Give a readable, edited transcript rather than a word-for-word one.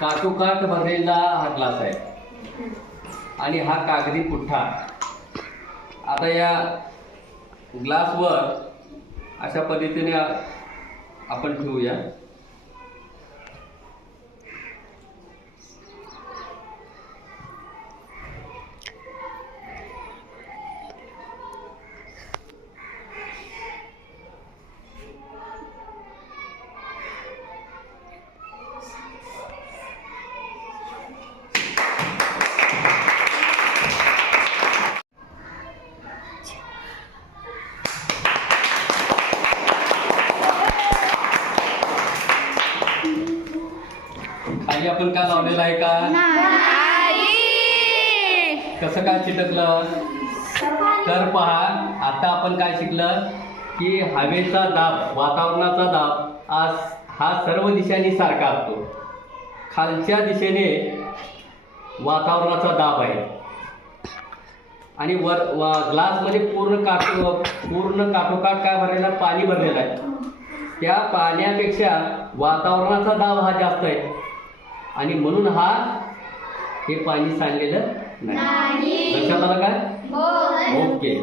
काठोकाठ भरलेला हा ग्लास आहे आणि हा कागदी पुठ्ठा. आता या ग्लासवर अशा पद्धतीने आपण ठेवूया. खाली आपण का लावलेला आहे का? कसं काय चिटकलं? तर पहा, आता आपण काय शिकलं की हवेचा दाब, वातावरणाचा दाब आज हा सर्व दिशांनी सारखा असतो. खालच्या दिशेने वातावरणाचा दाब आहे आणि ग्लासमध्ये पूर्ण काठोकाठ काय भरलेला? पाणी भरलेलं आहे. त्या पाण्यापेक्षा वातावरणाचा दाब हा जास्त आहे आणि म्हणून हे पाणी सांडलेलं नाही. लक्षात आलं काय? ओके.